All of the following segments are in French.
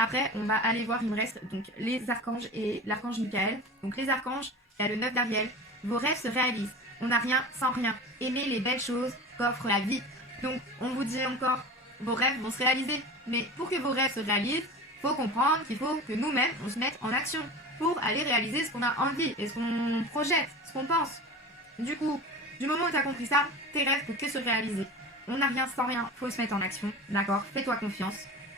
Après, on va aller voir, il me reste donc les archanges et l'archange Michael. Donc les archanges, il y a le 9 d'Ariel. Vos rêves se réalisent. On n'a rien sans rien. Aimez les belles choses qu'offre la vie. Donc on vous dit encore, vos rêves vont se réaliser. Mais pour que vos rêves se réalisent, il faut comprendre qu'il faut que nous-mêmes, on se mette en action pour aller réaliser ce qu'on a envie et ce qu'on projette, ce qu'on pense. Du coup, du moment où tu as compris ça, tes rêves peuvent que se réaliser. On n'a rien sans rien, faut se mettre en action, d'accord? Fais-toi confiance.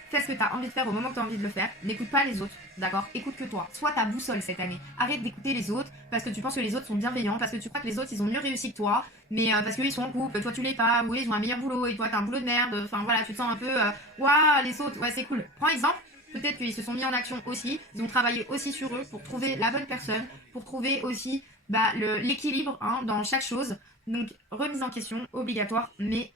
Fais ce que tu as envie de faire au moment que tu as envie de le faire. N'écoute pas les autres, d'accord? Écoute que toi. Sois ta boussole cette année. Arrête d'écouter les autres parce que tu penses que les autres sont bienveillants, parce que tu crois que les autres ils ont mieux réussi que toi, mais parce qu'ils sont en couple, toi tu l'es pas, ou ils ont un meilleur boulot et toi t'as un boulot de merde. Enfin voilà, tu te sens un peu, waouh, les autres, ouais c'est cool. Prends exemple. Peut-être qu'ils se sont mis en action aussi, ils ont travaillé aussi sur eux pour trouver la bonne personne, pour trouver aussi l'équilibre dans chaque chose. Donc remise en question, obligatoire, mais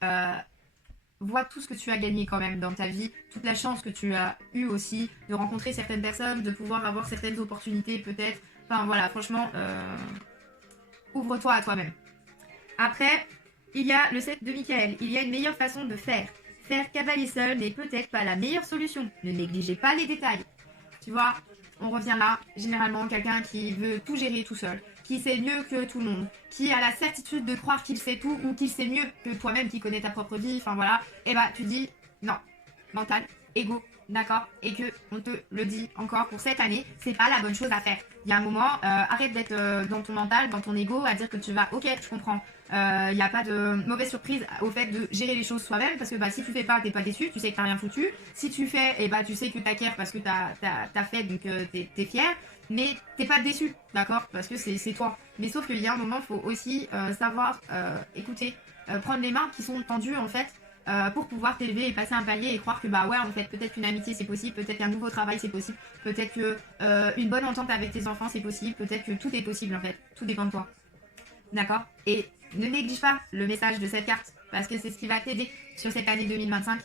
vois tout ce que tu as gagné quand même dans ta vie, toute la chance que tu as eu aussi de rencontrer certaines personnes, de pouvoir avoir certaines opportunités peut-être. Enfin voilà, franchement, ouvre-toi à toi-même. Après, il y a le 7 de Michael. Il y a une meilleure façon de faire. Faire cavalier seul n'est peut-être pas la meilleure solution. Ne négligez pas les détails. Tu vois, on revient là. Généralement, quelqu'un qui veut tout gérer tout seul, qui sait mieux que tout le monde, qui a la certitude de croire qu'il sait tout ou qu'il sait mieux que toi-même qui connais ta propre vie. Enfin voilà. Et bah, tu dis non. Mental, ego, d'accord? Et que on te le dit encore pour cette année, c'est pas la bonne chose à faire. Il y a un moment, arrête d'être dans ton mental, dans ton ego, à dire que tu vas, ok, je comprends. Il n'y a pas de mauvaise surprise au fait de gérer les choses soi-même parce que si tu fais pas, t'es pas déçu, tu sais que t'as rien foutu. Si tu fais, tu sais que t'acquiers parce que t'as fait, donc t'es fier, mais t'es pas déçu, d'accord? Parce que c'est toi. Mais sauf qu'il y a un moment, il faut aussi savoir écouter, prendre les mains qui sont tendues en fait. Pour pouvoir t'élever et passer un palier et croire que ouais en fait peut-être qu'une amitié c'est possible, peut-être qu'un nouveau travail c'est possible, peut-être que une bonne entente avec tes enfants c'est possible, peut-être que tout est possible en fait, tout dépend de toi. D'accord? Et ne néglige pas le message de cette carte parce que c'est ce qui va t'aider sur cette année 2025.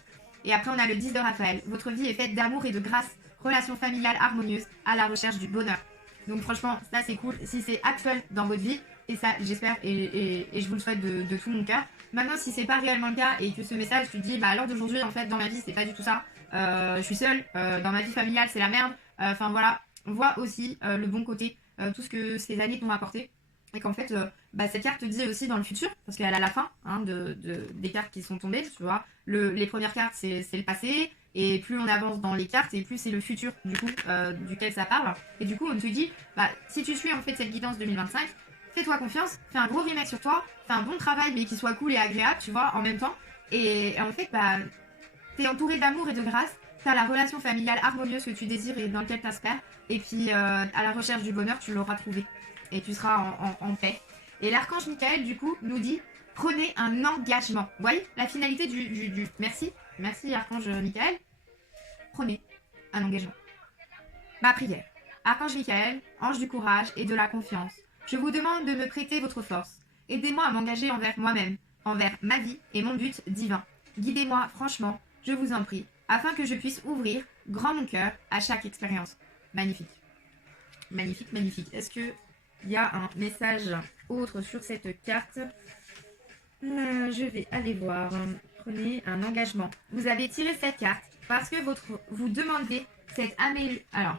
Et après on a le 10 de Raphaël. Votre vie est faite d'amour et de grâce, relation familiale harmonieuse à la recherche du bonheur. Donc franchement ça c'est cool si c'est actuel dans votre vie et ça j'espère et je vous le souhaite de tout mon cœur. Maintenant, si c'est pas réellement le cas et que ce message, tu te dis, à l'heure d'aujourd'hui, en fait, dans ma vie, c'est pas du tout ça. Je suis seule, dans ma vie familiale, c'est la merde. Enfin voilà, on voit aussi le bon côté, tout ce que ces années t'ont apporté. Et qu'en fait, cette carte te dit aussi dans le futur, parce qu'elle a la fin des cartes qui sont tombées, tu vois. Les premières cartes, c'est le passé, et plus on avance dans les cartes, et plus c'est le futur, du coup, duquel ça parle. Et du coup, on te dit, si tu suis en fait cette guidance 2025, fais-toi confiance, fais un gros remake sur toi, fais un bon travail mais qui soit cool et agréable, tu vois, en même temps. Et en fait, t'es entouré d'amour et de grâce, t'as la relation familiale harmonieuse que tu désires et dans laquelle t'aspères. Et puis, à la recherche du bonheur, tu l'auras trouvé. Et tu seras en paix. Et l'archange Michael, du coup, nous dit, prenez un engagement. Vous voyez, la finalité du... Merci archange Michael. Prenez un engagement. Ma prière. Archange Michael, ange du courage et de la confiance. Je vous demande de me prêter votre force. Aidez-moi à m'engager envers moi-même, envers ma vie et mon but divin. Guidez-moi franchement, je vous en prie, afin que je puisse ouvrir grand mon cœur à chaque expérience. Magnifique. Magnifique, magnifique. Est-ce qu'il y a un message autre sur cette carte? Je vais aller voir. Prenez un engagement. Vous avez tiré cette carte parce que vous demandez cette amélioration. Alors,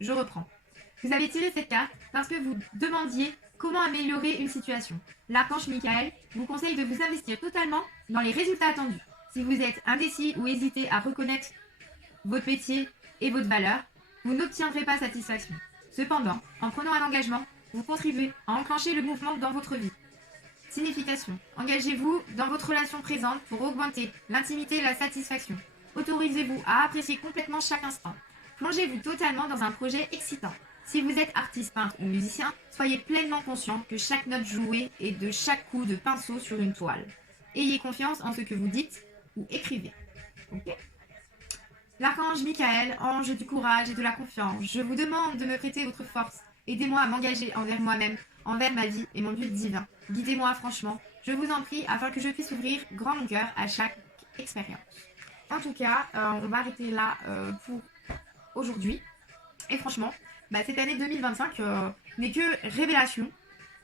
je reprends. Vous avez tiré cette carte parce que vous demandiez comment améliorer une situation. L'archange Michael vous conseille de vous investir totalement dans les résultats attendus. Si vous êtes indécis ou hésitez à reconnaître votre métier et votre valeur, vous n'obtiendrez pas satisfaction. Cependant, en prenant un engagement, vous contribuez à enclencher le mouvement dans votre vie. Signification. Engagez-vous dans votre relation présente pour augmenter l'intimité et la satisfaction. Autorisez-vous à apprécier complètement chaque instant. Plongez-vous totalement dans un projet excitant. Si vous êtes artiste, peintre ou musicien, soyez pleinement conscient que chaque note jouée est de chaque coup de pinceau sur une toile. Ayez confiance en ce que vous dites ou écrivez. Okay. L'archange Michael, ange du courage et de la confiance, je vous demande de me prêter votre force. Aidez-moi à m'engager envers moi-même, envers ma vie et mon but divin. Guidez-moi franchement, je vous en prie, afin que je puisse ouvrir grand mon cœur à chaque expérience. En tout cas, on va arrêter là pour aujourd'hui. Et franchement, cette année 2025 n'est que révélation,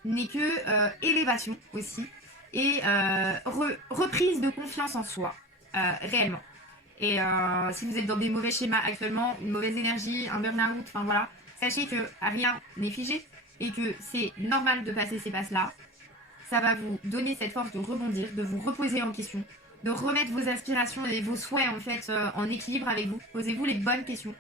n'est que élévation aussi, et reprise de confiance en soi, réellement. Et si vous êtes dans des mauvais schémas actuellement, une mauvaise énergie, un burn-out, enfin voilà, sachez que rien n'est figé et que c'est normal de passer ces passes-là. Ça va vous donner cette force de rebondir, de vous reposer en question, de remettre vos aspirations et vos souhaits en fait en équilibre avec vous. Posez-vous les bonnes questions.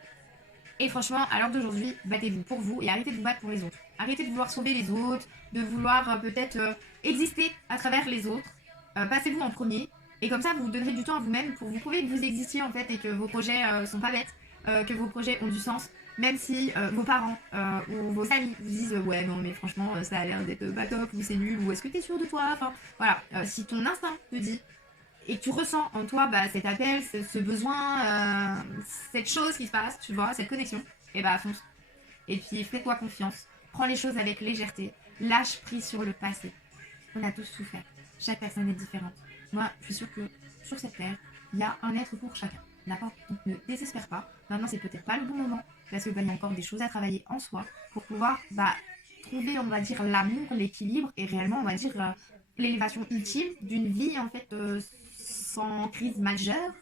Et franchement, à l'heure d'aujourd'hui, battez-vous pour vous et arrêtez de vous battre pour les autres. Arrêtez de vouloir sauver les autres, de vouloir peut-être exister à travers les autres. Passez-vous en premier. Et comme ça, vous vous donnerez du temps à vous-même pour vous prouver que vous existiez en fait et que vos projets sont pas bêtes, que vos projets ont du sens. Même si vos parents ou vos amis vous disent ouais non mais franchement ça a l'air d'être pas top ou c'est nul ou est-ce que t'es sûr de toi, enfin voilà, si ton instinct te dit et que tu ressens en toi bah, cet appel, ce besoin, cette chose qui se passe, tu vois, cette connexion, et bah fonce. Et puis fais-toi confiance, prends les choses avec légèreté, lâche prise sur le passé. On a tous souffert, chaque personne est différente. Moi, je suis sûre que sur cette terre, il y a un être pour chacun. D'accord? Donc ne désespère pas. Maintenant, c'est peut-être pas le bon moment, parce qu'il y a encore des choses à travailler en soi pour pouvoir bah, trouver, on va dire, l'amour, l'équilibre et réellement, on va dire, l'élévation ultime d'une vie en fait sans crise majeure.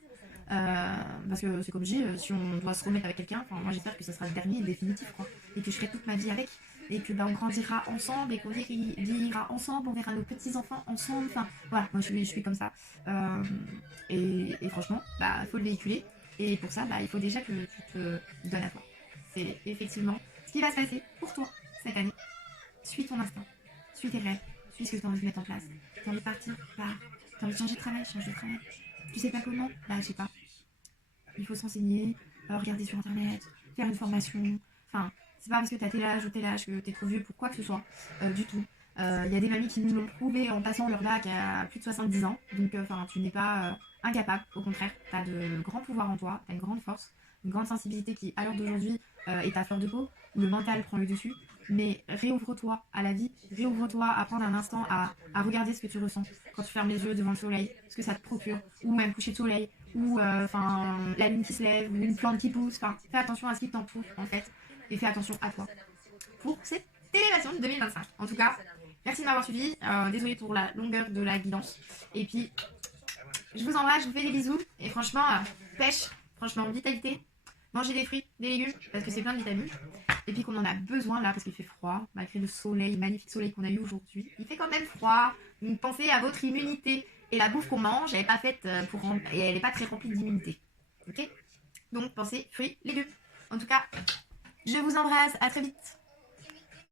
Parce que c'est comme je dis, si on doit se remettre avec quelqu'un, moi j'espère que ce sera le dernier et le définitif quoi. Et que je ferai toute ma vie avec. Et que bah, on grandira ensemble et qu'on vieillira ensemble, on verra nos petits-enfants ensemble. Enfin voilà, moi je suis comme ça. Et franchement, bah faut le véhiculer. Et pour ça, bah, il faut déjà que tu te donnes à toi. C'est effectivement ce qui va se passer pour toi cette année. Suis ton instinct, suis tes rêves, suis ce que tu as envie de mettre en place. Tu as envie de partir, pars. Tu as envie de changer de travail, change de travail. Tu sais pas comment? Bah, je sais pas. Il faut s'enseigner, regarder sur internet, faire une formation. Enfin, c'est pas parce que t'as tel âge ou tel âge que t'es trop vieux pour quoi que ce soit, du tout. Il y a des mamies qui nous l'ont prouvé en passant leur bac à plus de 70 ans. Donc, tu n'es pas incapable. Au contraire, t'as de grands pouvoirs en toi, t'as une grande force, une grande sensibilité qui, à l'heure d'aujourd'hui, est à fleur de peau. Le mental prend le dessus. Mais réouvre-toi à la vie, réouvre-toi à prendre un instant à regarder ce que tu ressens quand tu fermes les yeux devant le soleil, ce que ça te procure, ou même coucher de soleil, ou la lune qui se lève, ou une plante qui pousse. Enfin, fais attention à ce qui t'entoure en fait, et fais attention à toi pour cette élévation de 2025. En tout cas, merci de m'avoir suivi. Désolée pour la longueur de la guidance. Et puis, je vous embrasse, je vous fais des bisous. Et franchement, pêche, franchement, vitalité. Mangez des fruits, des légumes, parce que c'est plein de vitamines. Et puis qu'on en a besoin là, parce qu'il fait froid, malgré le soleil, le magnifique soleil qu'on a eu aujourd'hui. Il fait quand même froid. Donc pensez à votre immunité. Et la bouffe qu'on mange, elle n'est pas faite et elle n'est pas très remplie d'immunité. Ok? Donc pensez fruits, légumes. En tout cas, je vous embrasse, à très vite.